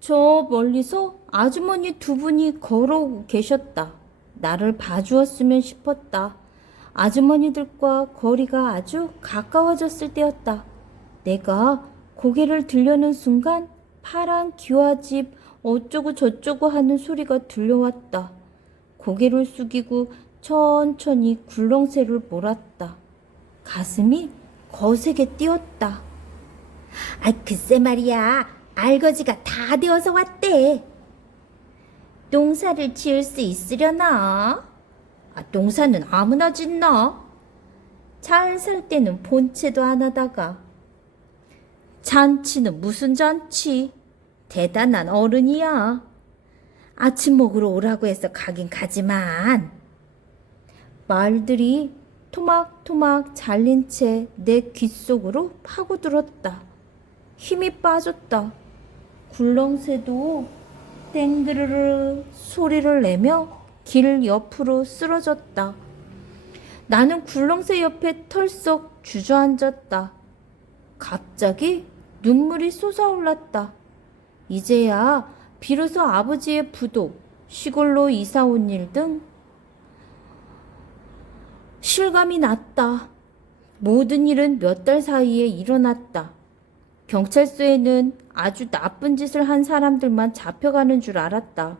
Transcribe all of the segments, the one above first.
저 멀리서 아주머니 두 분이 걸어오고 계셨다. 나를 봐주었으면 싶었다. 아주머니들과 거리가 아주 가까워졌을 때였다. 내가 고개를 들려는 순간 파란 기와집 어쩌고 저쩌고 하는 소리가 들려왔다. 고개를 숙이고 천천히 굴렁쇠를 몰았다. 가슴이 거세게 뛰었다. 아, 글쎄 말이야. 알거지가 다 되어서 왔대. 농사를 지을 수 있으려나? 아, 농사는 아무나 짓나? 잘 살 때는 본체도 안 하다가 잔치는 무슨 잔치? 대단한 어른이야. 아침 먹으러 오라고 해서 가긴 가지만. 말들이 토막토막 잘린 채 내 귓속으로 파고들었다. 힘이 빠졌다. 굴렁쇠도 땡그르르 소리를 내며 길 옆으로 쓰러졌다. 나는 굴렁쇠 옆에 털썩 주저앉았다. 갑자기 눈물이 솟아올랐다. 이제야 비로소 아버지의 부도, 시골로 이사 온 일 등 실감이 났다. 모든 일은 몇 달 사이에 일어났다. 경찰서에는 아주 나쁜 짓을 한 사람들만 잡혀가는 줄 알았다.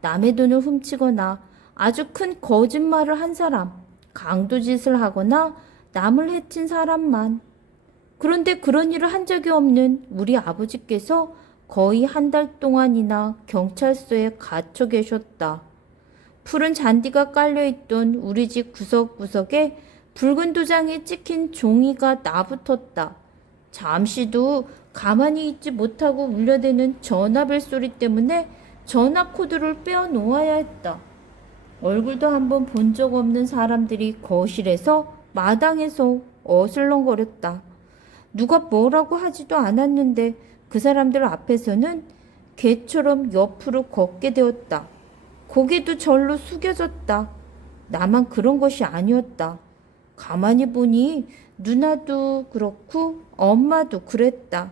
남의 돈을 훔치거나 아주 큰 거짓말을 한 사람, 강도 짓을 하거나 남을 해친 사람만. 그런데 그런 일을 한 적이 없는 우리 아버지께서 거의 한 달 동안이나 경찰서에 갇혀 계셨다. 푸른 잔디가 깔려있던 우리 집 구석구석에 붉은 도장이 찍힌 종이가 나붙었다. 잠시도 가만히 있지 못하고 울려대는 전화벨 소리 때문에 전화 코드를 빼어 놓아야 했다. 얼굴도 한번 본 적 없는 사람들이 거실에서 마당에서 어슬렁거렸다. 누가 뭐라고 하지도 않았는데 그 사람들 앞에서는 개처럼 옆으로 걷게 되었다. 고개도 절로 숙여졌다. 나만 그런 것이 아니었다. 가만히 보니 누나도 그렇고 엄마도 그랬다.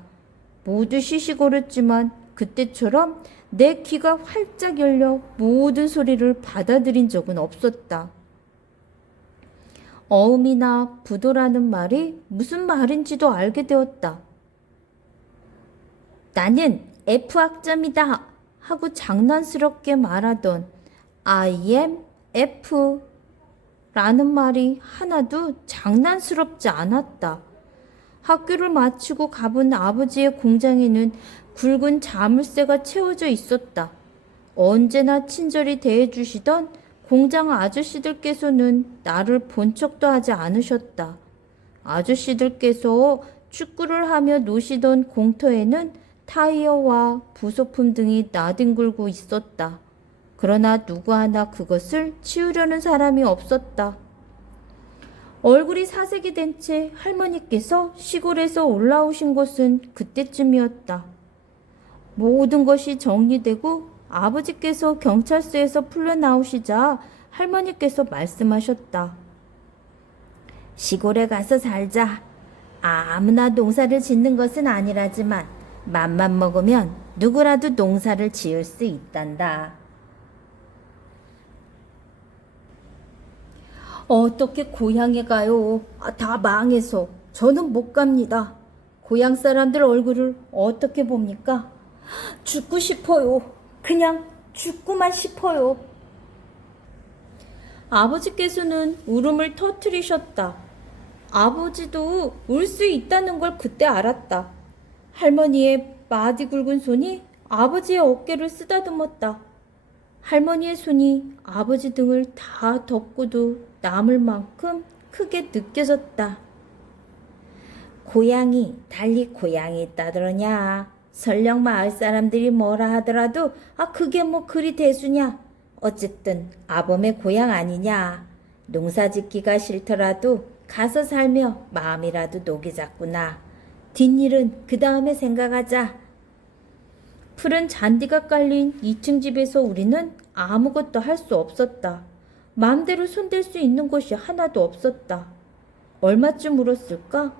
모두 시시거렸지만 그때처럼 내 귀가 활짝 열려 모든 소리를 받아들인 적은 없었다. 어음이나 부도라는 말이 무슨 말인지도 알게 되었다. 나는 F학점이다 하고 장난스럽게 말하던 I am F 라는 말이 하나도 장난스럽지 않았다. 학교를 마치고 가본 아버지의 공장에는 굵은 자물쇠가 채워져 있었다. 언제나 친절히 대해주시던 공장 아저씨들께서는 나를 본 척도 하지 않으셨다. 아저씨들께서 축구를 하며 노시던 공터에는 타이어와 부속품 등이 나뒹굴고 있었다. 그러나 누구 하나 그것을 치우려는 사람이 없었다. 얼굴이 사색이 된 채 할머니께서 시골에서 올라오신 것은 그때쯤이었다. 모든 것이 정리되고 아버지께서 경찰서에서 풀려나오시자 할머니께서 말씀하셨다. 시골에 가서 살자. 아무나 농사를 짓는 것은 아니라지만 맘만 먹으면 누구라도 농사를 지을 수 있단다. 어떻게 고향에 가요? 아, 다 망해서 저는 못 갑니다. 고향 사람들 얼굴을 어떻게 봅니까? 죽고 싶어요. 그냥 죽고만 싶어요. 아버지께서는 울음을 터트리셨다. 아버지도 울 수 있다는 걸 그때 알았다. 할머니의 마디 굵은 손이 아버지의 어깨를 쓰다듬었다. 할머니의 손이 아버지 등을 다 덮고도 남을 만큼 크게 느껴졌다. 고향이 달리 고향이 있다더러냐. 설령 마을 사람들이 뭐라 하더라도 아 그게 뭐 그리 대수냐. 어쨌든 아범의 고향 아니냐. 농사 짓기가 싫더라도 가서 살며 마음이라도 녹이 잡구나. 뒷일은 그 다음에 생각하자. 푸른 잔디가 깔린 2층 집에서 우리는 아무것도 할 수 없었다. 마음대로 손댈 수 있는 곳이 하나도 없었다. 얼마쯤 울었을까?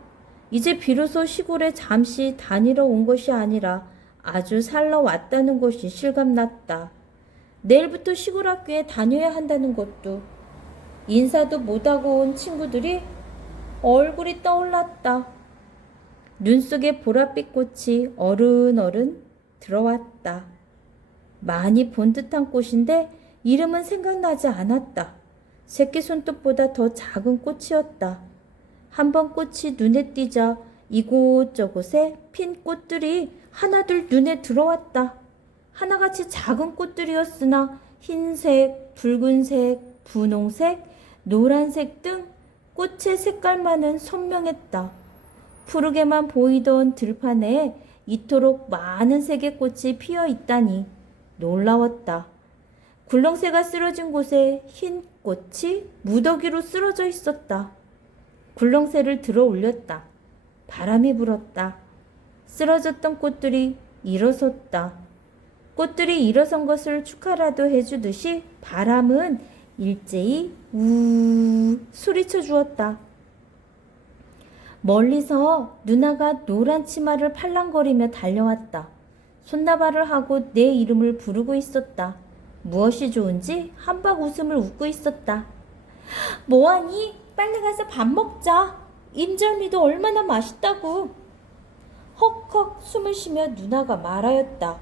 이제 비로소 시골에 잠시 다니러 온 것이 아니라 아주 살러 왔다는 것이 실감났다. 내일부터 시골 학교에 다녀야 한다는 것도 인사도 못하고 온 친구들이 얼굴이 떠올랐다. 눈 속에 보랏빛 꽃이 어른어른 들어왔다. 많이 본 듯한 꽃인데 이름은 생각나지 않았다. 새끼 손톱보다 더 작은 꽃이었다. 한 번 꽃이 눈에 띄자 이곳저곳에 핀 꽃들이 하나둘 눈에 들어왔다. 하나같이 작은 꽃들이었으나 흰색, 붉은색, 분홍색, 노란색 등 꽃의 색깔만은 선명했다. 푸르게만 보이던 들판에 이토록 많은 색의 꽃이 피어 있다니 놀라웠다. 굴렁쇠가 쓰러진 곳에 흰 꽃이 무더기로 쓰러져 있었다. 굴렁쇠를 들어 올렸다. 바람이 불었다. 쓰러졌던 꽃들이 일어섰다. 꽃들이 일어선 것을 축하라도 해주듯이 바람은 일제히 우 소리쳐 주었다. 멀리서 누나가 노란 치마를 팔랑거리며 달려왔다. 손나발을 하고 내 이름을 부르고 있었다. 무엇이 좋은지 한박 웃음을 웃고 있었다. 뭐하니? 빨리 가서 밥 먹자. 인절미도 얼마나 맛있다고. 헉헉 숨을 쉬며 누나가 말하였다.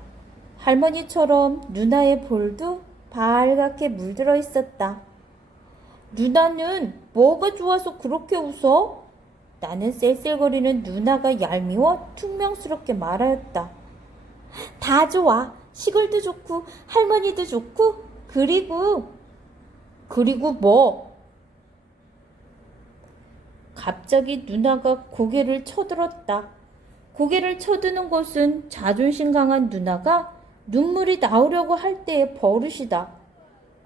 할머니처럼 누나의 볼도 발갛게 물들어 있었다. 누나는 뭐가 좋아서 그렇게 웃어? 나는 쓸쓸거리는 누나가 얄미워 퉁명스럽게 말하였다. 다 좋아. 시골도 좋고 할머니도 좋고 그리고 그리고 뭐? 갑자기 누나가 고개를 쳐들었다. 고개를 쳐드는 것은 자존심 강한 누나가 눈물이 나오려고 할 때의 버릇이다.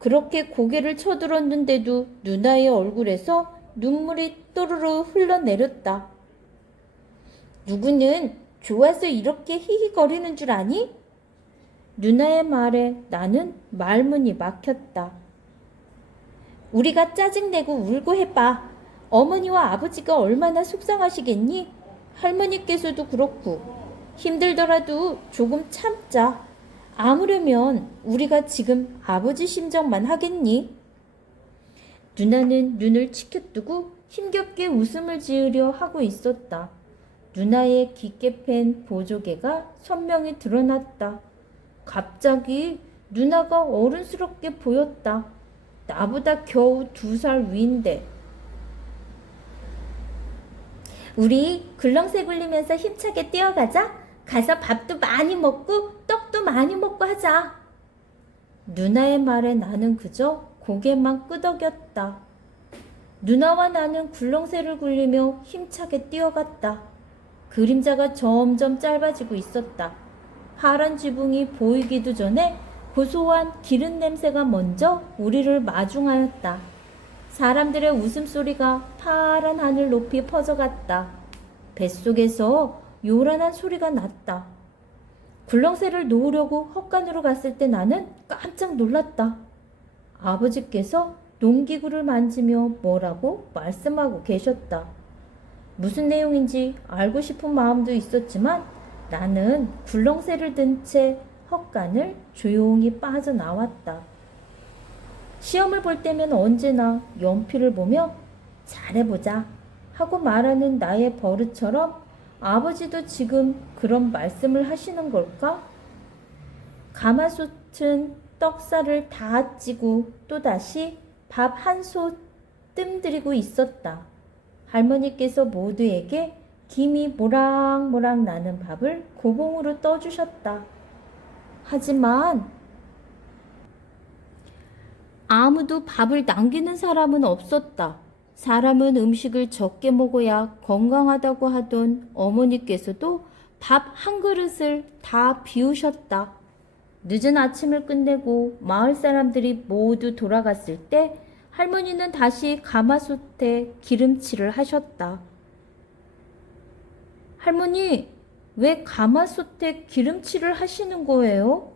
그렇게 고개를 쳐들었는데도 누나의 얼굴에서 눈물이 또르르 흘러내렸다. 누구는 좋아서 이렇게 히히거리는 줄 아니? 누나의 말에 나는 말문이 막혔다. 우리가 짜증내고 울고 해봐. 어머니와 아버지가 얼마나 속상하시겠니? 할머니께서도 그렇고 힘들더라도 조금 참자. 아무려면 우리가 지금 아버지 심정만 하겠니? 누나는 눈을 치켜뜨고 힘겹게 웃음을 지으려 하고 있었다. 누나의 깊게 팬 보조개가 선명히 드러났다. 갑자기 누나가 어른스럽게 보였다. 나보다 겨우 두 살 위인데. 우리 굴렁쇠 굴리면서 힘차게 뛰어가자. 가서 밥도 많이 먹고 떡도 많이 먹고 하자. 누나의 말에 나는 그저 고개만 끄덕였다. 누나와 나는 굴렁쇠를 굴리며 힘차게 뛰어갔다. 그림자가 점점 짧아지고 있었다. 파란 지붕이 보이기도 전에 고소한 기름 냄새가 먼저 우리를 마중하였다. 사람들의 웃음소리가 파란 하늘 높이 퍼져갔다. 뱃속에서 요란한 소리가 났다. 굴렁쇠를 놓으려고 헛간으로 갔을 때 나는 깜짝 놀랐다. 아버지께서 농기구를 만지며 뭐라고 말씀하고 계셨다. 무슨 내용인지 알고 싶은 마음도 있었지만 나는 굴렁쇠를 든 채 헛간을 조용히 빠져나왔다. 시험을 볼 때면 언제나 연필을 보며 잘해보자 하고 말하는 나의 버릇처럼 아버지도 지금 그런 말씀을 하시는 걸까? 가마솥은 떡살을 다 찌고 또다시 밥 한 솥 뜸들이고 있었다. 할머니께서 모두에게 김이 모락모락 나는 밥을 고봉으로 떠주셨다. 하지만 아무도 밥을 남기는 사람은 없었다. 사람은 음식을 적게 먹어야 건강하다고 하던 어머니께서도 밥 한 그릇을 다 비우셨다. 늦은 아침을 끝내고 마을 사람들이 모두 돌아갔을 때 할머니는 다시 가마솥에 기름칠을 하셨다. 할머니, 왜 가마솥에 기름칠을 하시는 거예요?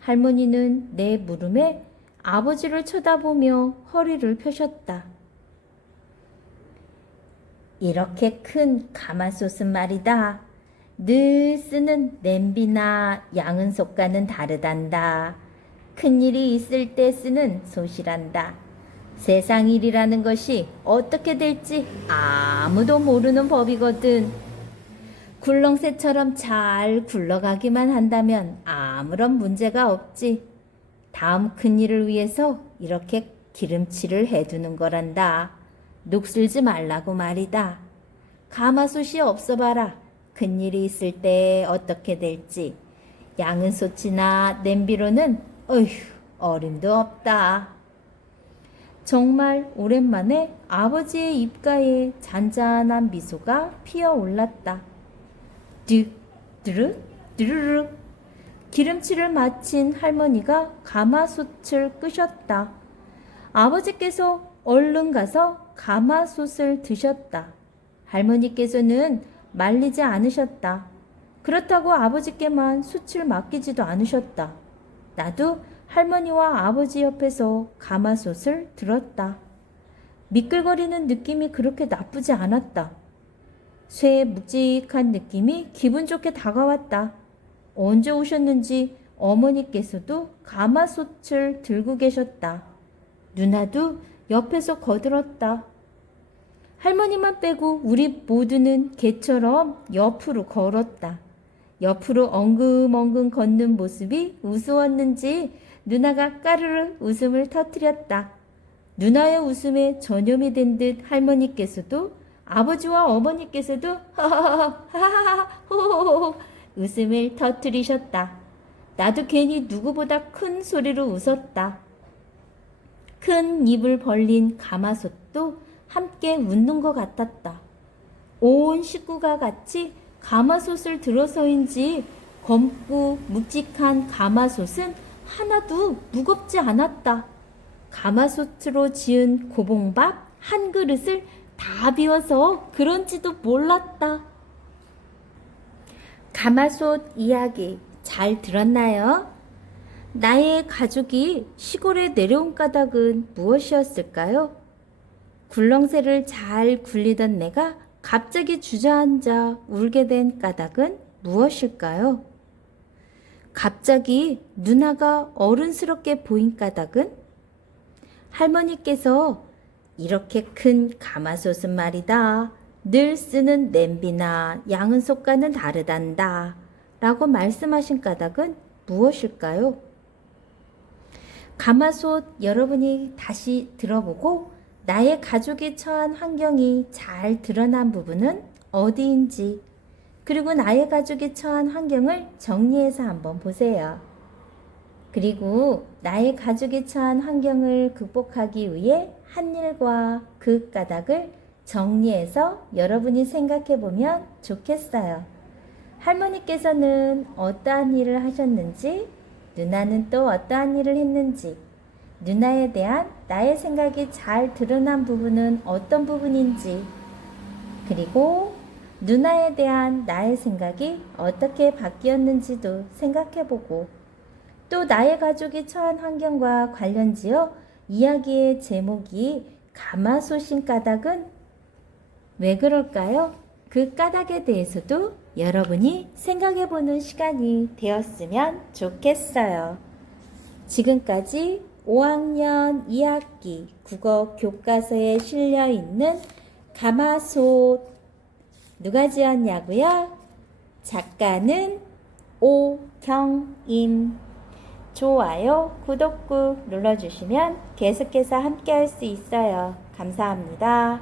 할머니는 내 물음에 아버지를 쳐다보며 허리를 펴셨다. 이렇게 큰 가마솥은 말이다. 늘 쓰는 냄비나 양은 속과는 다르단다. 큰일이 있을 때 쓰는 솥이란다. 세상 일이라는 것이 어떻게 될지 아무도 모르는 법이거든. 굴렁쇠처럼 잘 굴러가기만 한다면 아무런 문제가 없지. 다음 큰일을 위해서 이렇게 기름칠을 해두는 거란다. 녹슬지 말라고 말이다. 가마솥이 없어 봐라. 큰일이 있을 때 어떻게 될지. 양은 솥이나 냄비로는 어휴 어림도 없다. 정말 오랜만에 아버지의 입가에 잔잔한 미소가 피어올랐다. 듀, 드르, 드르르. 기름칠을 마친 할머니가 가마솥을 끄셨다. 아버지께서 얼른 가서 가마솥을 드셨다. 할머니께서는 말리지 않으셨다. 그렇다고 아버지께만 숯을 맡기지도 않으셨다. 나도 할머니와 아버지 옆에서 가마솥을 들었다. 미끌거리는 느낌이 그렇게 나쁘지 않았다. 쇠의 묵직한 느낌이 기분 좋게 다가왔다. 언제 오셨는지 어머니께서도 가마솥을 들고 계셨다. 누나도 옆에서 거들었다. 할머니만 빼고 우리 모두는 개처럼 옆으로 걸었다. 옆으로 엉금엉금 걷는 모습이 우스웠는지 누나가 까르르 웃음을 터뜨렸다. 누나의 웃음에 전염이 된 듯 할머니께서도 아버지와 어머니께서도 호호호 웃음을 터뜨리셨다. 나도 괜히 누구보다 큰 소리로 웃었다. 큰 입을 벌린 가마솥도 함께 웃는 것 같았다. 온 식구가 같이 가마솥을 들어서인지 검고 묵직한 가마솥은 하나도 무겁지 않았다. 가마솥으로 지은 고봉밥 한 그릇을 다 비워서 그런지도 몰랐다. 가마솥 이야기 잘 들었나요? 나의 가족이 시골에 내려온 까닭은 무엇이었을까요? 굴렁쇠를 잘 굴리던 내가 갑자기 주저앉아 울게 된 까닭은 무엇일까요? 갑자기 누나가 어른스럽게 보인 까닭은 할머니께서 이렇게 큰 가마솥은 말이다. 늘 쓰는 냄비나 양은 속과는 다르단다. 라고 말씀하신 까닭은 무엇일까요? 가마솥 여러분이 다시 들어보고 나의 가족이 처한 환경이 잘 드러난 부분은 어디인지 그리고 나의 가족이 처한 환경을 정리해서 한번 보세요. 그리고 나의 가족이 처한 환경을 극복하기 위해 한 일과 그 까닭을 정리해서 여러분이 생각해 보면 좋겠어요. 할머니께서는 어떠한 일을 하셨는지, 누나는 또 어떠한 일을 했는지, 누나에 대한 나의 생각이 잘 드러난 부분은 어떤 부분인지, 그리고 누나에 대한 나의 생각이 어떻게 바뀌었는지도 생각해 보고, 또 나의 가족이 처한 환경과 관련지어 이야기의 제목이 가마솥인 까닭은 왜 그럴까요? 그 까닭에 대해서도 여러분이 생각해 보는 시간이 되었으면 좋겠어요. 지금까지 5학년 2학기 국어 교과서에 실려 있는 가마솥 누가 지었냐고요? 작가는 오경임. 좋아요, 구독 꾹 눌러주시면 계속해서 함께 할 수 있어요. 감사합니다.